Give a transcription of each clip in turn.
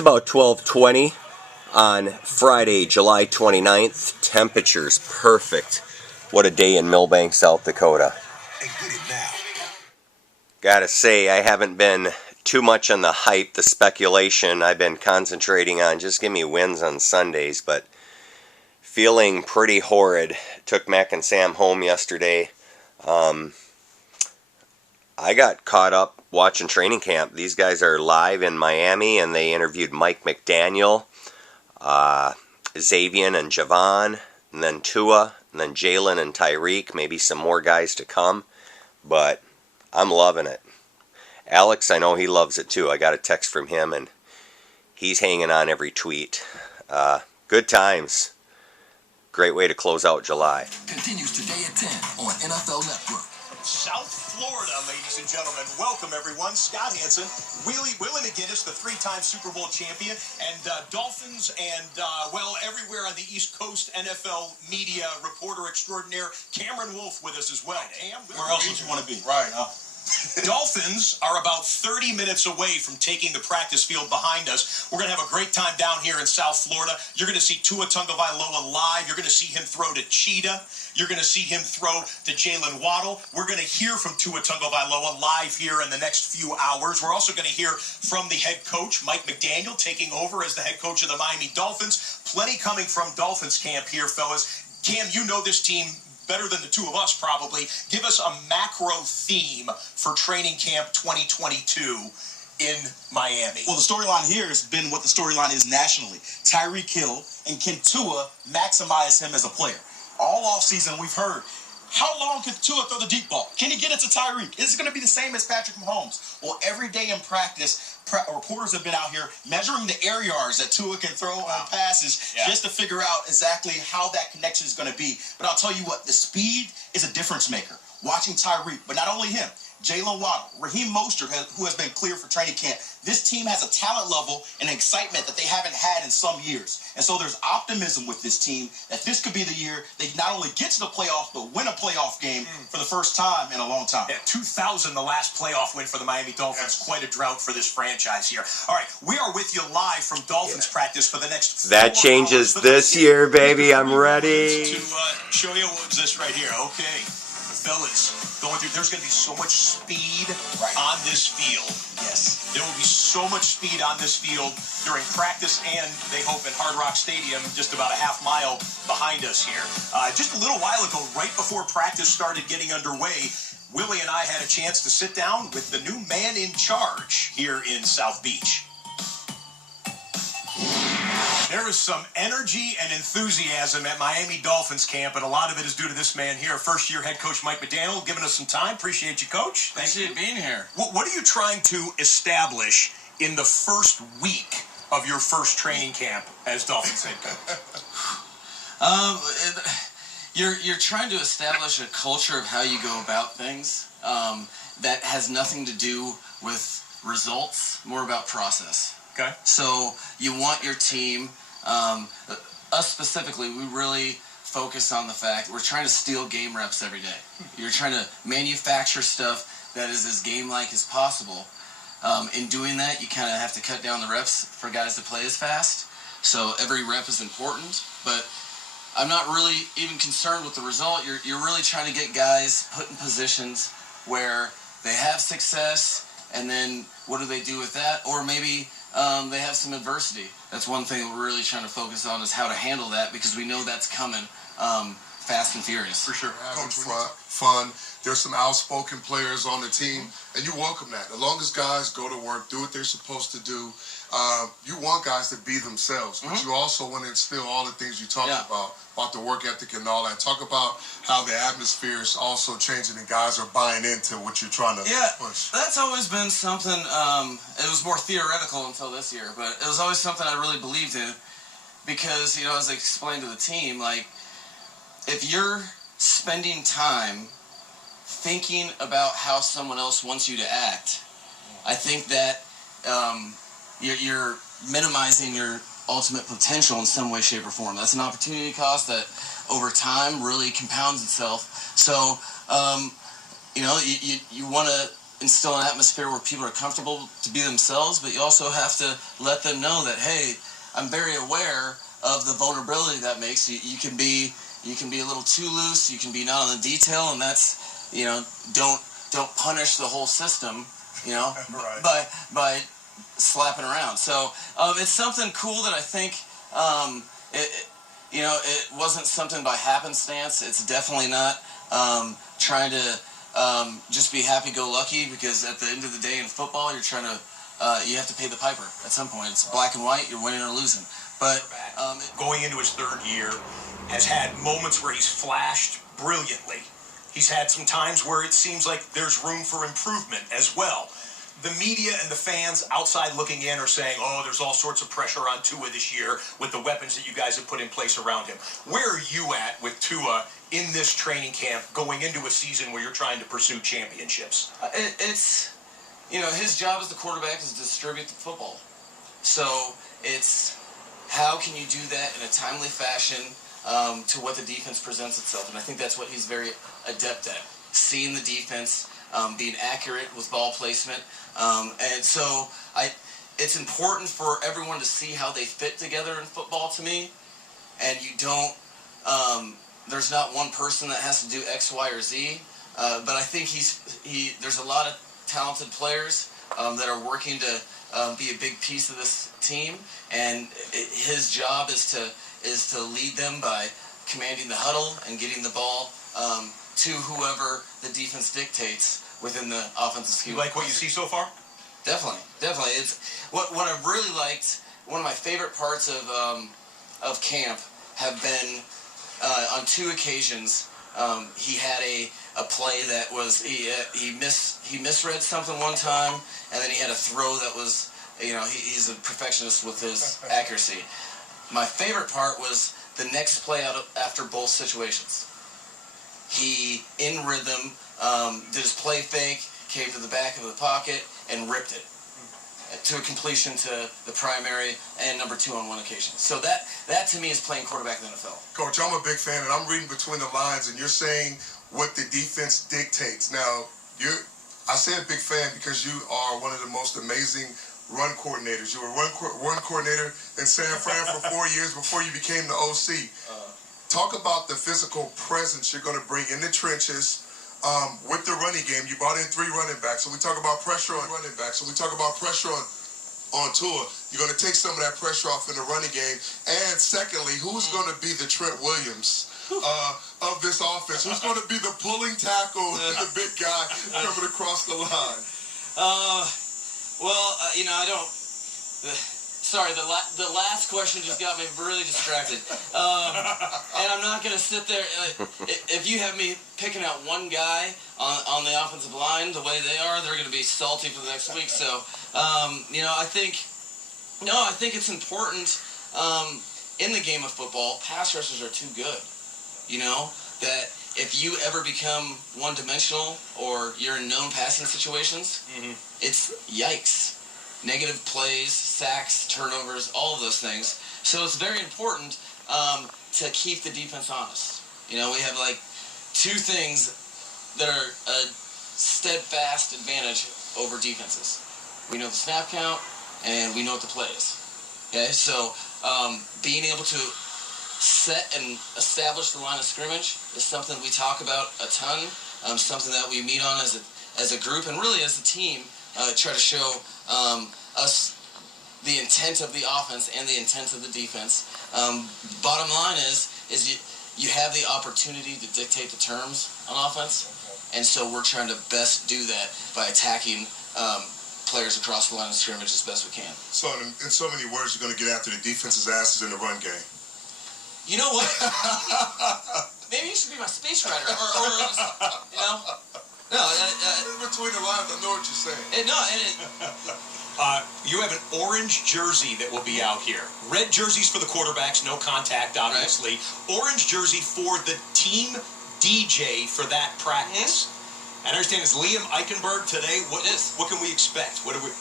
about 12:20 on Friday, July 29th. Temperatures perfect. What a day in Millbank, South Dakota. Gotta say, I haven't been too much on the hype, the speculation. I've been concentrating on just give me wins on Sundays, but feeling pretty horrid. Took Mac and Sam home yesterday. I got caught up watching training camp. These guys are live in Miami, and they interviewed Mike McDaniel, Xavier and Javon, and then Tua, and then Jalen and Tyreek, maybe some more guys to come. But I'm loving it. Alex, I know he loves it too. I got a text from him, and he's hanging on every tweet. Good times. Great way to close out July. Continues today at 10 on NFL Network. South Florida, ladies and gentlemen. Welcome, everyone. Scott Hansen, Willie McGinnis, the three-time Super Bowl champion, and Dolphins, and, everywhere on the East Coast, NFL media reporter extraordinaire, Cameron Wolfe with us as well. Cam, where else would you want to be? Right. Dolphins are about 30 minutes away from taking the practice field behind us. We're going to have a great time down here in South Florida. You're going to see Tua Tagovailoa live. You're going to see him throw to Cheetah. You're going to see him throw to Jalen Waddle. We're going to hear from Tua Tagovailoa live here in the next few hours. We're also going to hear from the head coach, Mike McDaniel, taking over as the head coach of the Miami Dolphins. Plenty coming from Dolphins camp here, fellas. Cam, you know this team better than the two of us probably. Give us a macro theme for training camp 2022 in Miami. Well, the storyline here has been what the storyline is nationally. Tyreek Hill, and can Tua maximize him as a player? All offseason we've heard, how long can Tua throw the deep ball? Can he get it to Tyreek? Is it going to be the same as Patrick Mahomes? Well, every day in practice, reporters have been out here measuring the air yards that Tua can throw on passes just to figure out exactly how that connection is going to be. But I'll tell you what, the speed is a difference maker. Watching Tyreek, but not only him, Jalen Waddle, Raheem Mostert, who has been cleared for training camp. This team has a talent level and excitement that they haven't had in some years. And so there's optimism with this team that this could be the year they not only get to the playoffs, but win a playoff game for the first time in a long time. Yeah, 2000, the last playoff win for the Miami Dolphins. Yes. Quite a drought for this franchise here. All right, we are with you live from Dolphins practice for the next That changes this year, baby. I'm ready. To show you what's this right here. Okay. Fellas, going through, there's going to be so much speed on this field. Yes. There will be so much speed on this field during practice and, they hope, at Hard Rock Stadium, just about a half mile behind us here. Just a little while ago, right before practice started getting underway, Willie and I had a chance to sit down with the new man in charge here in South Beach. There is some energy and enthusiasm at Miami Dolphins camp, and a lot of it is due to this man here, first-year head coach Mike McDaniel, giving us some time. Appreciate you, Coach. Thanks for being here. What are you trying to establish in the first week of your first training camp as Dolphins head coach? You're trying to establish a culture of how you go about things that has nothing to do with results, more about process. Okay. So you want your team, us specifically, we really focus on the fact we're trying to steal game reps every day. You're trying to manufacture stuff that is as game-like as possible. In doing that, you kind of have to cut down the reps for guys to play as fast. So every rep is important, but I'm not really even concerned with the result. You're really trying to get guys put in positions where they have success, and then what do they do with that? Or maybe they have some adversity. That's one thing that we're really trying to focus on, is how to handle that, because we know that's coming fast and furious. For sure. Coach, fun. There's some outspoken players on the team, and you welcome that. As long as guys go to work, do what they're supposed to do, you want guys to be themselves, but you also want to instill all the things you talked about the work ethic and all that. Talk about how the atmosphere is also changing and guys are buying into what you're trying to push. That's always been something, it was more theoretical until this year, but it was always something I really believed in, because, as I explained to the team, like, if you're spending time thinking about how someone else wants you to act, I think that you're minimizing your ultimate potential in some way, shape, or form. That's an opportunity cost that over time really compounds itself. So, you want to instill an atmosphere where people are comfortable to be themselves, but you also have to let them know that, hey, I'm very aware of the vulnerability that makes you. You can be a little too loose. You can be not on the detail, and that's, don't punish the whole system, Right. by slapping around. So it's something cool that I think it wasn't something by happenstance. It's definitely not trying to just be happy-go-lucky, because at the end of the day in football, you have to pay the piper at some point. It's black and white. You're winning or losing. But going into his third year, has had moments where he's flashed brilliantly. He's had some times where it seems like there's room for improvement as well. The media and the fans outside looking in are saying, oh, there's all sorts of pressure on Tua this year with the weapons that you guys have put in place around him. Where are you at with Tua in this training camp going into a season where you're trying to pursue championships? It's, his job as the quarterback is to distribute the football. So it's how can you do that in a timely fashion to what the defense presents itself. And I think that's what he's very adept at, seeing the defense, being accurate with ball placement. And so it's important for everyone to see how they fit together in football to me. And you don't, there's not one person that has to do X, Y, or Z. But I think there's a lot of talented players that are working to be a big piece of this team. And his job is to lead them by commanding the huddle and getting the ball to whoever the defense dictates within the offensive scheme. You like what you see so far? Definitely. It's what I've really liked. One of my favorite parts of camp have been on 2 occasions. He had a play that was he misread something one time, and then he had a throw that was he's a perfectionist with his accuracy. My favorite part was the next play after both situations. He, in rhythm, did his play fake, came to the back of the pocket, and ripped it to a completion to the primary and number 2 on one occasion. So that to me is playing quarterback in the NFL. Coach, I'm a big fan, and I'm reading between the lines, and you're saying what the defense dictates. Now, I say a big fan because you are one of the most amazing run coordinators. You were run coordinator in San Fran for 4 years before you became the OC. Talk about the physical presence you're going to bring in the trenches with the running game. You brought in 3 running backs, so we talk about pressure on running backs. So we talk about pressure on Tua. You're going to take some of that pressure off in the running game. And secondly, who's going to be the Trent Williams of this offense? Who's going to be the pulling tackle and the big guy coming across the line? I don't. Sorry, the last question just got me really distracted. And I'm not going to sit there. If you have me picking out one guy on the offensive line the way they are, they're going to be salty for the next week. So, I think it's important in the game of football. Pass rushers are too good. That if you ever become one-dimensional or you're in known passing situations, it's yikes. Negative plays, sacks, turnovers, all of those things. So it's very important to keep the defense honest. We have 2 things that are a steadfast advantage over defenses. We know the snap count, and we know what the play is. Okay, so being able to set and establish the line of scrimmage is something we talk about a ton, something that we meet on as a group and really as a team, try to show us the intent of the offense and the intent of the defense. Bottom line is you have the opportunity to dictate the terms on offense, and so we're trying to best do that by attacking players across the line of scrimmage as best we can. So in so many words, you're going to get after the defense's asses in the run game. You know what? Maybe you should be my speechwriter, or No, between the lines, I know what you're saying. You have an orange jersey that will be out here. Red jerseys for the quarterbacks, no contact, obviously. Right. Orange jersey for the team DJ for that practice. Mm-hmm. I understand it's Liam Eichenberg today. What can we expect? What are we?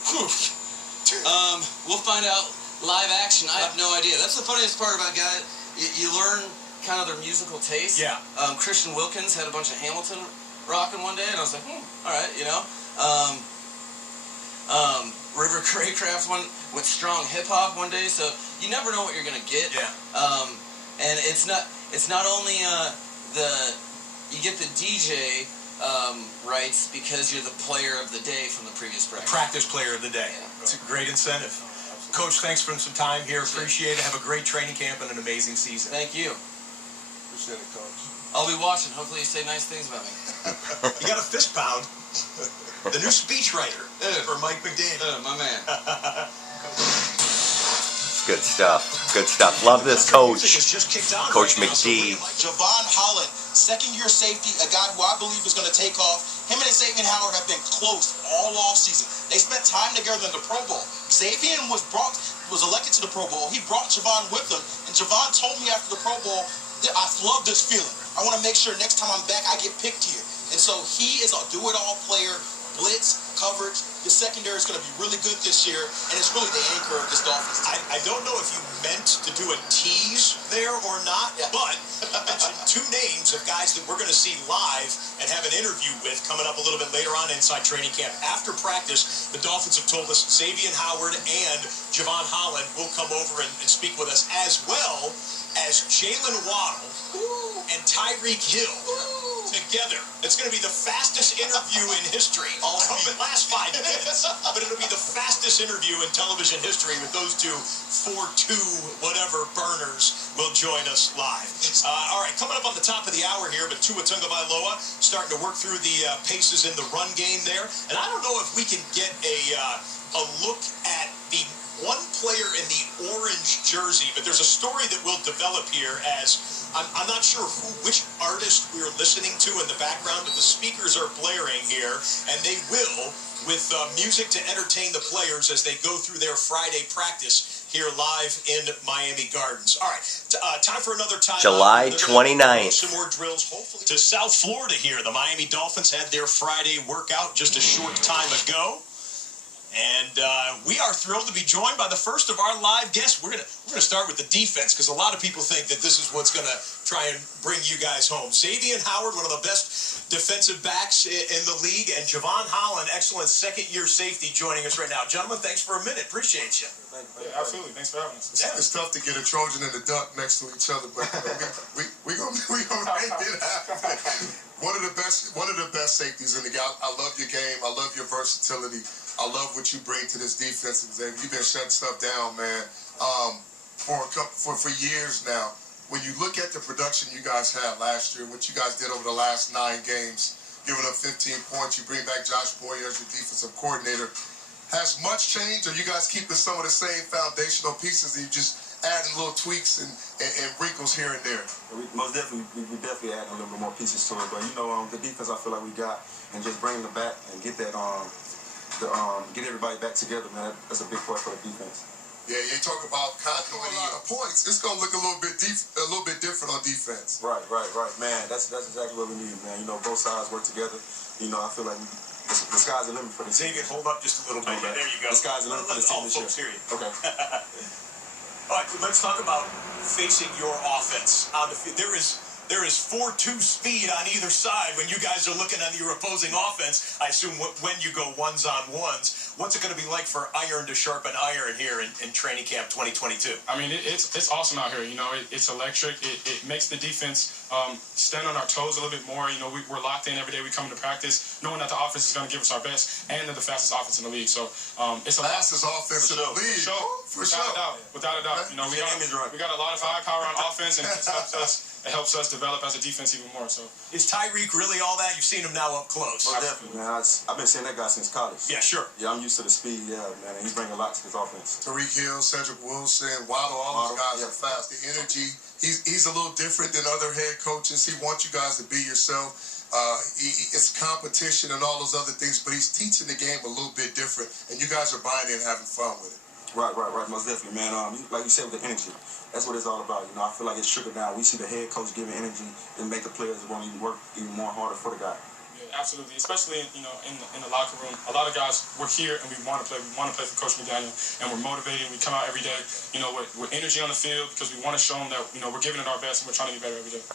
We'll find out live action. I have no idea. That's the funniest part about guys. You learn kind of their musical taste. Yeah. Christian Wilkins had a bunch of Hamilton rocking one day, and I was like, all right, River Craycraft went strong hip hop one day, so you never know what you're gonna get. Yeah. And it's not only you get the DJ rights because you're the player of the day from the previous practice. Practice player of the day. Yeah. It's a great incentive. Coach, thanks for some time here. Appreciate it. Have a great training camp and an amazing season. Thank you. Appreciate it, Coach. I'll be watching. Hopefully you say nice things about me. You got a fist pound. The new speechwriter for Mike McDaniel. My man. Good stuff. Good stuff. Love this coach. Music has just kicked on Coach right now, so McD. Javon Holland, second-year safety, a guy who I believe is going to take off. Him and Xavier Howard have been close all offseason. They spent time together in the Pro Bowl. Xavier was elected to the Pro Bowl. He brought Javon with him, and Javon told me after the Pro Bowl, I love this feeling. I want to make sure next time I'm back, I get picked here. And so he is a do-it-all player, blitz, coverage. The secondary is going to be really good this year, and it's really the anchor of this Dolphins team. I don't know if you meant to do a tease there or not, but you mentioned two names of guys that we're going to see live and have an interview with coming up a little bit later on inside training camp. After practice, the Dolphins have told us Xavier Howard and Javon Holland will come over and speak with us, as well as Jalen Waddle and Tyreek Hill. Together. It's going to be the fastest interview in history. I hope it lasts 5 minutes, but it'll be the fastest interview in television history with those two 4-2 whatever burners will join us live. All right, coming up on the top of the hour here, but Tua Tagovailoa starting to work through the paces in the run game there. And I don't know if we can get a look at the one player in the orange jersey, but there's a story that will develop here as I'm not sure which artist we're listening to in the background, but the speakers are blaring here, and they will with music to entertain the players as they go through their Friday practice here live in Miami Gardens. All right, time for another time. July 29th. Some more drills, hopefully. To South Florida here, the Miami Dolphins had their Friday workout just a short time ago. And we are thrilled to be joined by the first of our live guests. We're gonna start with the defense, because a lot of people think that this is what's gonna try and bring you guys home. Xavier Howard, one of the best defensive backs in the league, and Javon Holland, excellent second-year safety, joining us right now. Gentlemen, thanks for a minute. Appreciate you. Yeah, absolutely. Thanks for having us. It's tough to get a Trojan and a duck next to each other, but we gonna make it happen. One of the best safeties in the game. I love your game. I love your versatility. I love what you bring to this defense, Xavier. You've been shutting stuff down, man, for years now. When you look at the production you guys had last year, what you guys did over the last 9 games, giving up 15 points, you bring back Josh Boyer as your defensive coordinator. Has much changed, or you guys keeping some of the same foundational pieces and you just adding little tweaks and wrinkles here and there? Most definitely, we definitely adding a little bit more pieces to it. But the defense I feel like we got, and just bringing it back and get that get everybody back together, man. That's a big part for the defense. Yeah, you talk about continuity of points. It's gonna look a little bit different on defense. Right, man. That's exactly what we need, man. Both sides work together. I feel like the sky's the limit for the team. Xavier, hold up just a little bit. Okay. There you go. The sky's the limit for the team All this year. folks hear you. Okay. All right, let's talk about facing your offense on the field. There is 4-2 speed on either side when you guys are looking at your opposing offense. I assume when you go ones-on-ones. What's it going to be like for iron to sharpen iron here in training camp 2022? I mean, it's awesome out here. It's electric. It makes the defense stand on our toes a little bit more. We're locked in every day. We come into practice knowing that the offense is going to give us our best, and they're the fastest offense in the league. So it's a fastest offense in the league. Without a doubt. We got a lot of firepower on offense, and it helps us develop as a defense even more. So is Tyreek really all that? You've seen him now up close. Oh, definitely, man. I've been seeing that guy since college. Yeah, sure. Yeah, I'm used to the speed, man, and he's bringing a lot to this offense. Tyreek Hill, Cedric Wilson, Waddle, all those guys are fast. The energy, he's a little different than other head coaches. He wants you guys to be yourself. It's competition and all those other things, but he's teaching the game a little bit different, and you guys are buying in and having fun with it. Right, most definitely, man. Like you said, with the energy, that's what it's all about. I feel like it's trickled down. We see the head coach giving energy and make the players want to work even more harder for the guy. Yeah, absolutely. Especially in the locker room, a lot of guys we're here and we want to play. We want to play for Coach McDaniel, and we're motivated. We come out every day, with energy on the field because we want to show them that we're giving it our best and we're trying to be better every day.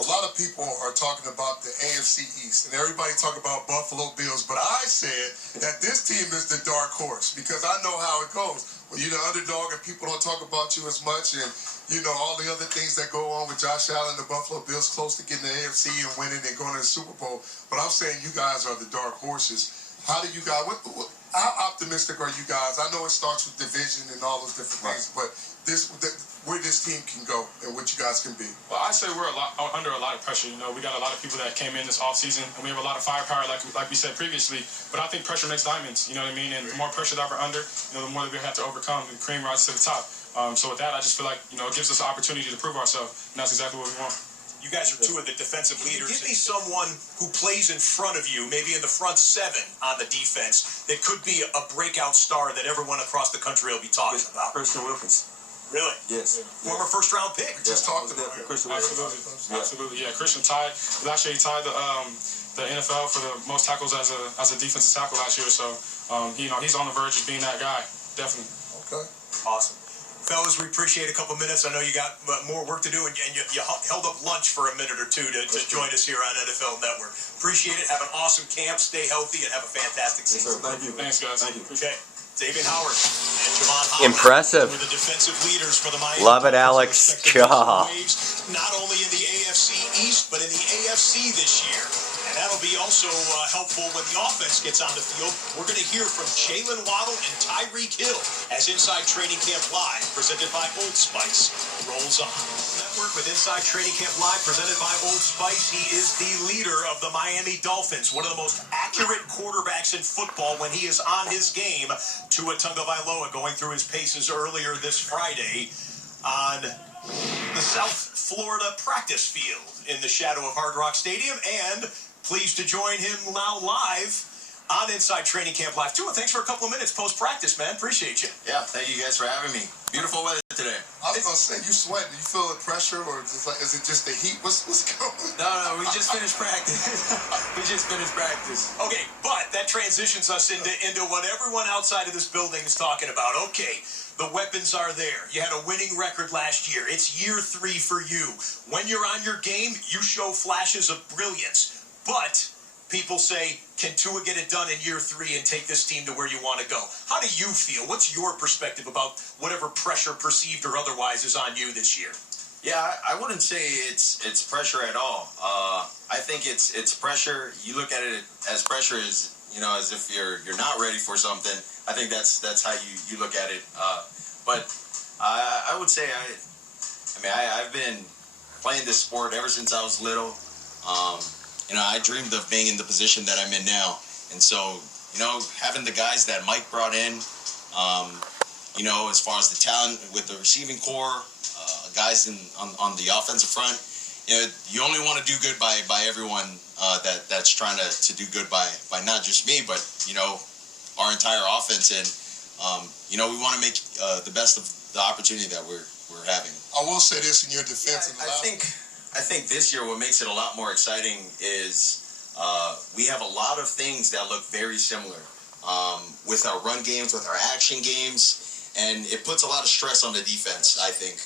a lot of people are talking about the AFC East, and everybody talk about Buffalo Bills, but I said that this team is the dark horse because I know how it goes. When you're the underdog and people don't talk about you as much, and you know all the other things that go on with Josh Allen, the Buffalo Bills close to getting the AFC and winning and going to the Super Bowl. But I'm saying you guys are the dark horses. How do you guys? How optimistic are you guys? I know it starts with division and all those different things, but where this team can go and what you guys can be. Well, I'd say we're under a lot of pressure. You know, we got a lot of people that came in this offseason, and we have a lot of firepower, like we said previously. But I think pressure makes diamonds. You know what I mean? And the more pressure that we're under, the more that we have to overcome. The cream rises to the top. So with that, I just feel like it gives us an opportunity to prove ourselves, and that's exactly what we want. You guys are two of the defensive leaders. Give me someone who plays in front of you, maybe in the front seven on the defense, that could be a breakout star that everyone across the country will be talking about. Christian Wilkins. Really? Yes. Former first-round pick. We just talked about it. Christian Wilkins. Absolutely. Yeah, Christian last year he tied the NFL for the most tackles as a defensive tackle last year. So he's on the verge of being that guy. Definitely. Okay. Awesome. Fellas, we appreciate a couple minutes. I know you got more work to do, and you held up lunch for a minute or two to join us here on NFL Network. Appreciate it. Have an awesome camp. Stay healthy, and have a fantastic season. Yes, thank you. Thanks, guys. Thank you. Okay. David Howard and Javon Howard Impressive. were the defensive leaders for the Miami Love it, Dolphins, Alex. respective God. Waves, not only in the AFC East, but in the AFC this year. And that'll be also helpful when the offense gets on the field. We're going to hear from Jalen Waddle and Tyreek Hill as Inside Training Camp Live, presented by Old Spice, rolls on. Network with Inside Training Camp Live, presented by Old Spice. He is the leader of the Miami Dolphins, one of the most accurate quarterbacks in football when he is on his game. Tua Tagovailoa going through his paces earlier this Friday on the South Florida practice field in the shadow of Hard Rock Stadium, and pleased to join him now live on Inside Training Camp Live. Tua, thanks for a couple of minutes post-practice, man. Appreciate you. Yeah, thank you guys for having me. Beautiful weather today. I was going to say, you sweating. You feel the pressure, or is it just the heat? What's going on? No, we just finished practice. Okay, but that transitions us into what everyone outside of this building is talking about. Okay, the weapons are there. You had a winning record last year. It's year 3 for you. When you're on your game, you show flashes of brilliance. But people say, can Tua get it done in year 3 and take this team to where you want to go? How do you feel? What's your perspective about whatever pressure, perceived or otherwise, is on you this year? Yeah, I wouldn't say it's pressure at all. I think it's pressure. You look at it as pressure as as if you're not ready for something. I think that's how you look at it. But I would say I've been playing this sport ever since I was little. I dreamed of being in the position that I'm in now. And so, having the guys that Mike brought in, as far as the talent with the receiving core, guys on the offensive front, you only want to do good by everyone that's trying to do good by not just me, but, our entire offense. And, we want to make the best of the opportunity that we're having. I will say this in your defense. Yeah, I think this year what makes it a lot more exciting is we have a lot of things that look very similar with our run games, with our action games, and it puts a lot of stress on the defense, I think,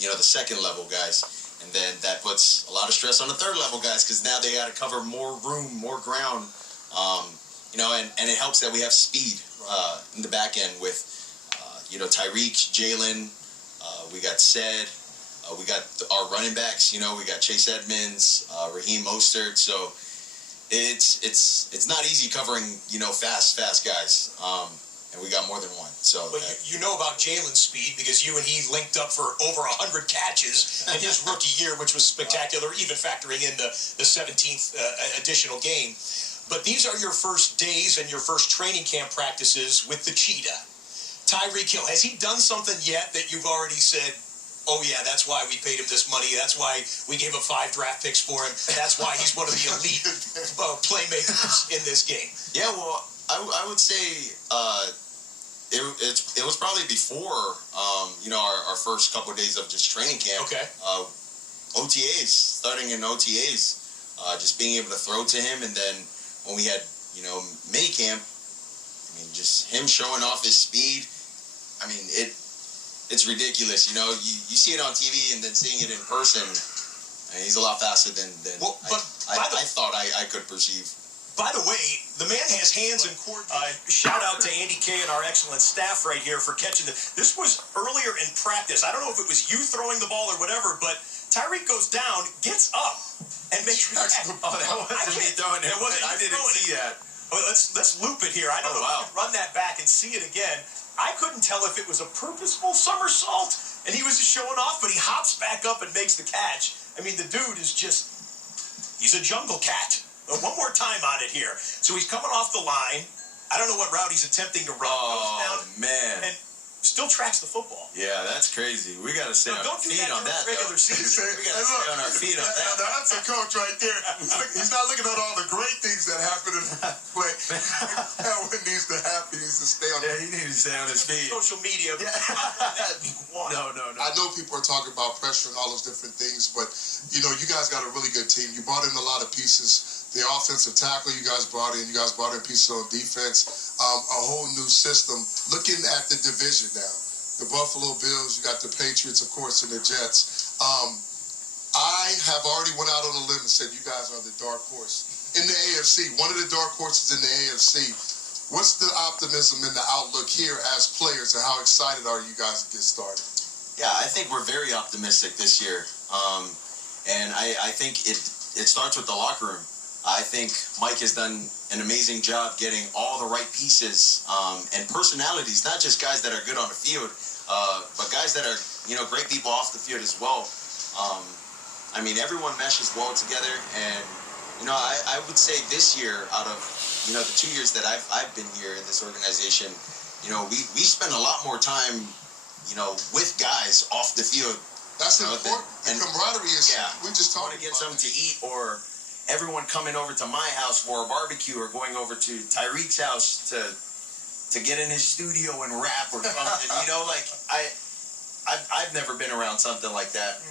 the second level guys. And then that puts a lot of stress on the third level guys because now they got to cover more room, more ground, and it helps that we have speed in the back end with, Tyreek, Jalen, we got Sed. We got our running backs, we got Chase Edmonds, Raheem Mostert. So it's not easy covering, fast guys. And we got more than one. So, but you know about Jalen's speed because you and he linked up for over 100 catches in his rookie year, which was spectacular, even factoring in the 17th additional game. But these are your first days and your first training camp practices with the Cheetah. Tyreek Hill, has he done something yet that you've already said, oh, yeah, that's why we paid him this money. That's why we gave him 5 draft picks for him. That's why he's one of the elite playmakers in this game? Yeah, well, I would say it was probably before, our first couple of days of just training camp. Okay. OTAs, starting in OTAs, just being able to throw to him. And then when we had, mini camp, just him showing off his speed, it's ridiculous. You see it on TV and then seeing it in person. And he's a lot faster than Well, but I thought I could perceive. By the way, the man has hands and coordination. Shout out to Andy Kay and our excellent staff right here for catching this was earlier in practice. I don't know if it was you throwing the ball or whatever, but Tyreek goes down, gets up, and makes the catch. Oh, that wasn't me throwing it. I didn't see that. Well, let's loop it here. I don't know if we can run that back and see it again. I couldn't tell if it was a purposeful somersault, and he was just showing off, but he hops back up and makes the catch. I mean, the dude is he's a jungle cat. One more time on it here. So he's coming off the line. I don't know what route he's attempting to run. Oh, man. And still tracks the football. Yeah, that's crazy. We got to stay on our feet on that. Regular season. We got to stay on our feet on that. That's a coach right there. He's not looking at all the great things that happen in the play. What needs to happen is to stay on. Yeah, he needs to stay on his feet. Social media. No. I know people are talking about pressure and all those different things, but you know, you guys got a really good team. You brought in a lot of pieces. The offensive tackle you guys brought in. You guys brought in pieces on defense. A whole new system. Looking at the division now, the Buffalo Bills, you got the Patriots, of course, and the Jets. I have already went out on a limb and said you guys are the dark horse in the AFC. One of the dark horses in the AFC. What's the optimism and the outlook here as players, and how excited are you guys to get started? Yeah, I think we're very optimistic this year. And I think it starts with the locker room. I think Mike has done an amazing job getting all the right pieces and personalities, not just guys that are good on the field, but guys that are, great people off the field as well. I mean, everyone meshes well together, and, I would say this year, out of, the 2 years that I've been here in this organization, we spend a lot more time, with guys off the field. That's important. And camaraderie is, we just want to get something to eat, or everyone coming over to my house for a barbecue, or going over to Tyreek's house to get in his studio and rap or something. I've never been around something like that.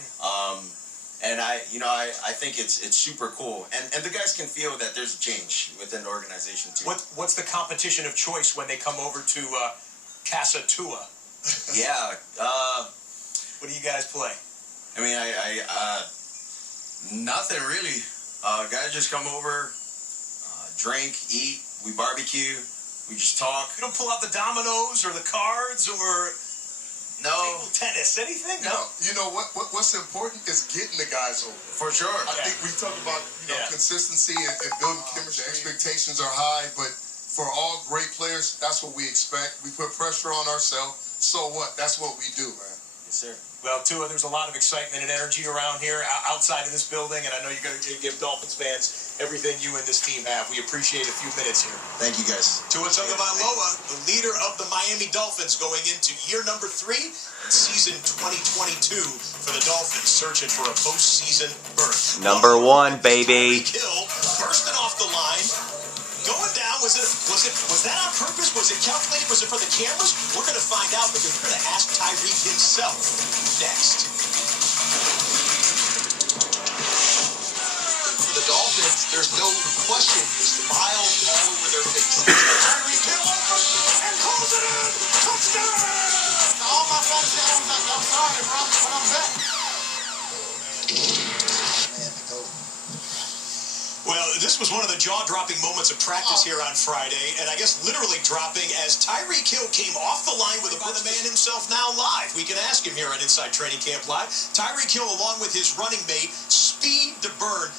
And I think it's super cool. And the guys can feel that there's a change within the organization too. What's the competition of choice when they come over to Casa Tua? Yeah. What do you guys play? I mean, nothing really. Guys just come over, drink, eat, we barbecue, we just talk. You don't pull out the dominoes or the cards or table tennis, anything? No. You know what's important is getting the guys over. For sure. I think we talk about consistency and building chemistry. Expectations are high, but for all great players, that's what we expect. We put pressure on ourselves. So what? That's what we do, man. Yes, sir. Well, Tua, there's a lot of excitement and energy around here, outside of this building, and I know you're going to give Dolphins fans everything you and this team have. We appreciate a few minutes here. Thank you, guys. Tua Tagovailoa, the leader of the Miami Dolphins, going into year number 3, season 2022 for the Dolphins, searching for a postseason berth. Number 1, baby. Tyreek Hill bursting off the line. Going down, was that on purpose? Was it calculated? Was it for the cameras? We're going to find out, because we're going to ask Tyreek himself next. For the Dolphins, there's no question. Smiles all over their faces. Tyreek Hill and calls it in. Touchdown! All my friends say, I'm sorry, bro, but I'm back. Well, this was one of the jaw-dropping moments of practice here on Friday, and I guess literally dropping as Tyreek Hill came off the line with the man himself now live. We can ask him here on Inside Training Camp Live. Tyreek Hill, along with his running mate, speed to burn.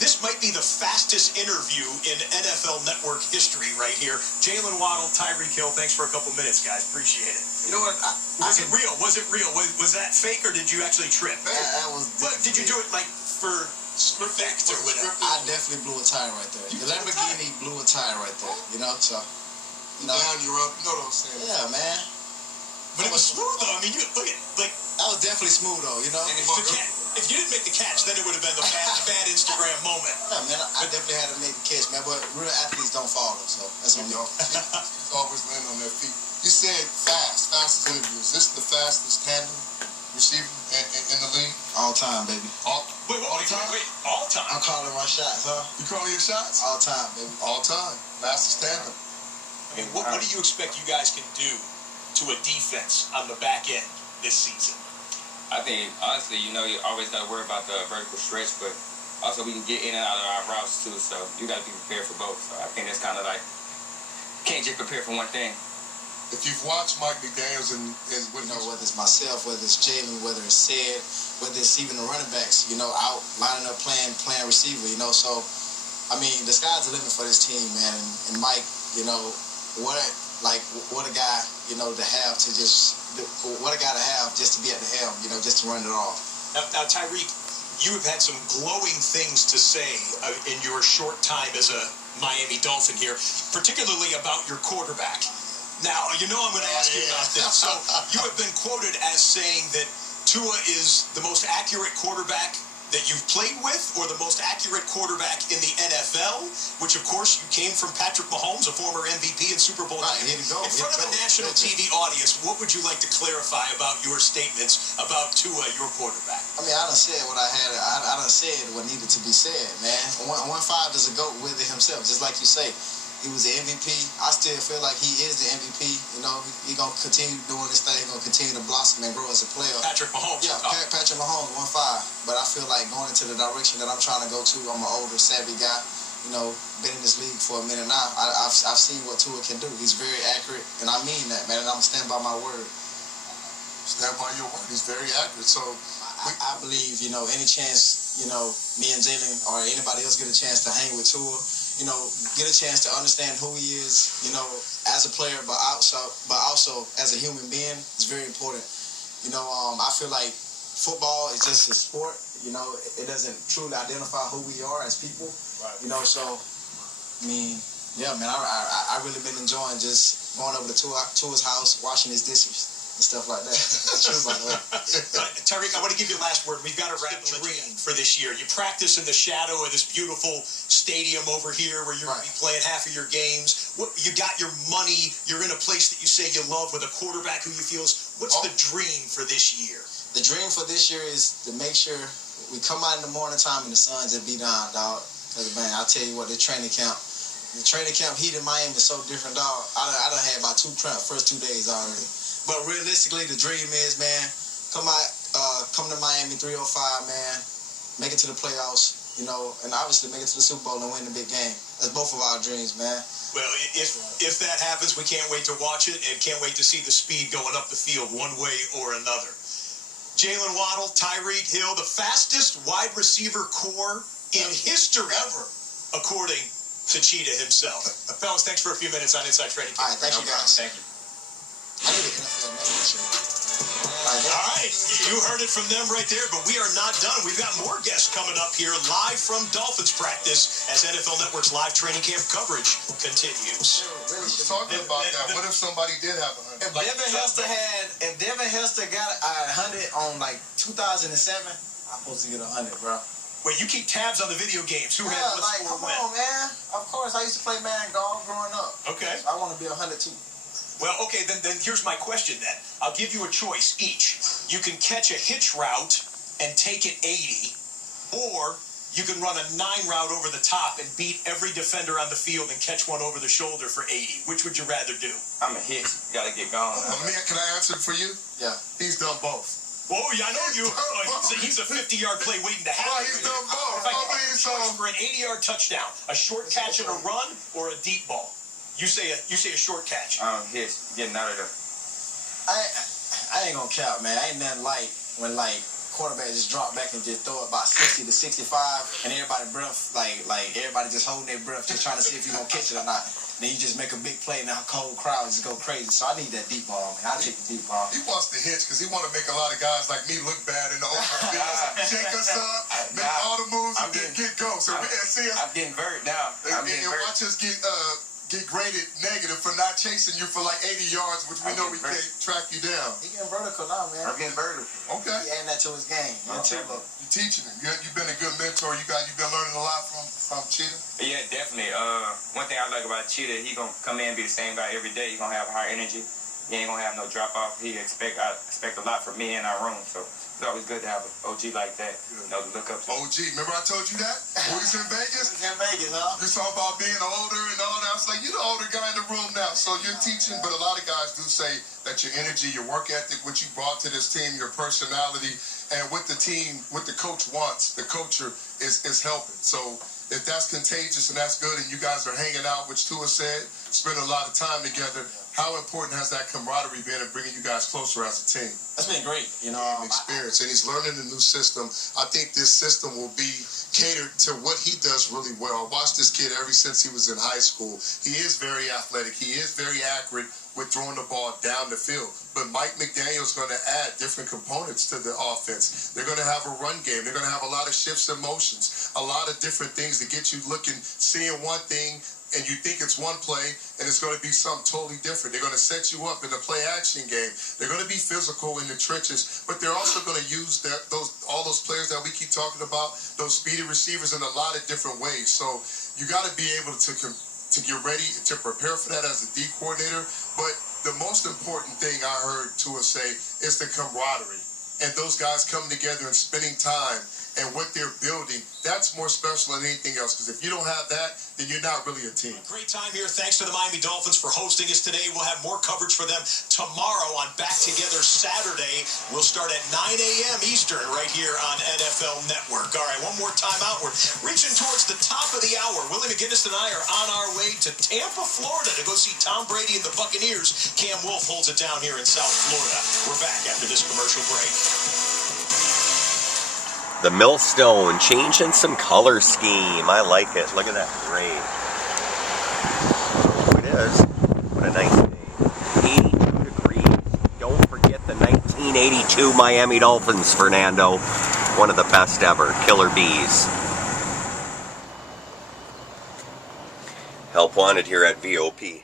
This might be the fastest interview in NFL Network history right here. Jalen Waddle, Tyreek Hill, thanks for a couple minutes, guys. Appreciate it. You know what? Was it real? Was it real? Was that fake, or did you actually trip? That was. What, did you do it, like, for effect or whatever? I definitely blew a tire right there. The Lamborghini blew a tire right there, so. Down, you're up. You know what I'm saying? Yeah, man. But it was smooth, though. I mean, you look at, like. That was definitely smooth, though, If you didn't make the catch, then it would have been the bad Instagram moment. Yeah, man, I definitely had to make the catch, man, but real athletes don't fall, though, so that's on me. He's always laying on their feet. You said fastest interview. Is this the fastest tandem receiver in the league? All time, baby. Wait, all time? I'm calling my shots, huh? You calling your shots? All time, baby. All time. Fastest tandem. I mean, what do you expect you guys can do to a defense on the back end this season? I think, honestly, you know, you always got to worry about the vertical stretch, but also we can get in and out of our routes too, so you got to be prepared for both. So I think that's kind of like, can't just prepare for one thing. If you've watched Mike McDaniels and when You know, whether it's myself, whether it's Jalen, whether it's Sid, whether it's even the running backs, you know, out lining up playing receiver, you know. So, I mean, the sky's the limit for this team, man. And Mike, you know, what a guy, you know, to have to just, what a guy to have just to be at the helm, you know, just to run it all. Now, Tyreek, you have had some glowing things to say in your short time as a Miami Dolphin here, particularly about your quarterback. Now, you know I'm going to ask you about this. So you have been quoted as saying that Tua is the most accurate quarterback that you've played with, or the most accurate quarterback in the NFL, which, of course, you came from Patrick Mahomes, a former MVP and Super Bowl champion. In front of a national TV audience, what would you like to clarify about your statements about Tua, your quarterback? I mean, I done said what I had. I done said what needed to be said, man. 1-5 is a GOAT with it himself, just like you say. He was the MVP. I still feel like he is the MVP. You know, he going to continue doing this thing. He's going to continue to blossom and grow as a player. Patrick Mahomes. Yeah, Patrick Mahomes, 1-5. But I feel like going into the direction that I'm trying to go to, I'm an older, savvy guy. You know, been in this league for a minute now. I've seen what Tua can do. He's very accurate, and I mean that, man. And I'm stand by my word. Stand by your word. He's very accurate. So I believe, you know, any chance, you know, me and Jalen or anybody else get a chance to hang with Tua, you know, get a chance to understand who he is, you know, as a player, but also as a human being, is very important. You know, I feel like football is just a sport. You know, it doesn't truly identify who we are as people. Right. You know, so I mean, yeah, man, I really been enjoying just going over to Tua's house, washing his dishes and stuff like that. That's true, by the way. Tyreek, I want to give you a last word. We've got a wrap dream for this year. You practice in the shadow of this beautiful stadium over here where you're going to be playing half of your games. You got your money. You're in a place that you say you love with a quarterback who you feel is. What's the dream for this year? The dream for this year is to make sure we come out in the morning time and the sun just be down, dog. Because, man, I'll tell you what, the training camp heat in Miami is so different, dog. I done had about 2 cramps first 2 days already. But realistically, the dream is, man, come to Miami 305, man, make it to the playoffs, you know, and obviously make it to the Super Bowl and win the big game. That's both of our dreams, man. Well, if that happens, we can't wait to watch it and can't wait to see the speed going up the field one way or another. Jalen Waddle, Tyreek Hill, the fastest wide receiver core in history ever, according to Cheetah himself. Fellas, thanks for a few minutes on Inside Training Camp. All right, thank you, guys. Thank you. I need an NFLNet shirt. All right, you heard it from them right there, but we are not done. We've got more guests coming up here live from Dolphins practice as NFL Network's live training camp coverage continues. we were talking about that. What if somebody did have 100? If Devin Hester got 100 on like 2007, I'm supposed to get 100, bro. Wait, you keep tabs on the video games. Who had what like, score come when? on, man. Of course, I used to play Madden golf growing up. Okay. So I want to be 100 too. Well, okay, then here's my question then. I'll give you a choice each. You can catch a hitch route and take it 80, or you can run a 9 route over the top and beat every defender on the field and catch one over the shoulder for 80. Which would you rather do? I'm a hitch. Gotta get going. Can I answer it for you? Yeah. He's done both. Oh, yeah, I know you. He's a 50-yard play waiting to happen. Well, he's done both. If I give you a choice for an 80-yard touchdown, a short catch and a run, or a deep ball? You say a short catch. Hitch. Getting out of there. I ain't gonna count, man. I ain't nothing like when quarterback just drop back and just throw it about 60 to 65, and everybody breath like everybody just holding their breath, just trying to see if you're gonna catch it or not. Then you just make a big play, and that cold crowd just go crazy. So I need that deep ball, man. I take the deep ball. He wants the hitch because he want to make a lot of guys like me look bad in the open field. Shake us up, make all the moves, and then get go. So I'm getting vert now. Watch us get graded negative for not chasing you for like 80 yards, which we know we can't track you down. He getting vertical now, man. I'm getting vertical. Okay. He adding that to his game. You're teaching him. You've been a good mentor. You've been learning a lot from Cheetah. Yeah, definitely. One thing I like about Cheetah, he gonna come in and be the same guy every day. He gonna have high energy. he ain't gonna have no drop off. I expect a lot from me in our room. So it's always good to have an OG like that, you know, to look up to. OG, remember I told you that? When we was in Vegas? In Vegas, huh? You talk about being older and all that. I was like, you're the older guy in the room now. So you're teaching, but a lot of guys do say that your energy, your work ethic, what you brought to this team, your personality, and what the team, what the coach wants, the culture is helping. So if that's contagious and that's good and you guys are hanging out, which Tua said, spending a lot of time together, how important has that camaraderie been in bringing you guys closer as a team? That's been great. You know, Experience, and he's learning a new system. I think this system will be catered to what he does really well. I watched this kid ever since he was in high school. He is very athletic. He is very accurate with throwing the ball down the field. But Mike McDaniel's going to add different components to the offense. They're going to have a run game. They're going to have a lot of shifts and motions, a lot of different things to get you looking, seeing one thing, and you think it's one play, and it's going to be something totally different. They're going to set you up in the play-action game. They're going to be physical in the trenches, but they're also going to use all those players that we keep talking about, those speedy receivers, in a lot of different ways. So you got to be able to get ready to prepare for that as a D coordinator. But the most important thing I heard Tua say is the camaraderie. And those guys coming together and spending time and what they're building, that's more special than anything else. Because if you don't have that, then you're not really a team. Great time here. Thanks to the Miami Dolphins for hosting us today. We'll have more coverage for them tomorrow on Back Together Saturday. We'll start at 9 a.m. Eastern right here on NFL Network. All right, one more time out. We're reaching towards the top of the hour. Willie McGinnis and I are on our way to Tampa, Florida to go see Tom Brady and the Buccaneers. Cam Wolf holds it down here in South Florida. We're back after this commercial break. The Millstone changing some color scheme. I like it. Look at that gray. It is. What a nice day. 82 degrees. Don't forget the 1982 Miami Dolphins, Fernando. One of the best ever. Killer bees. Help wanted here at VOP.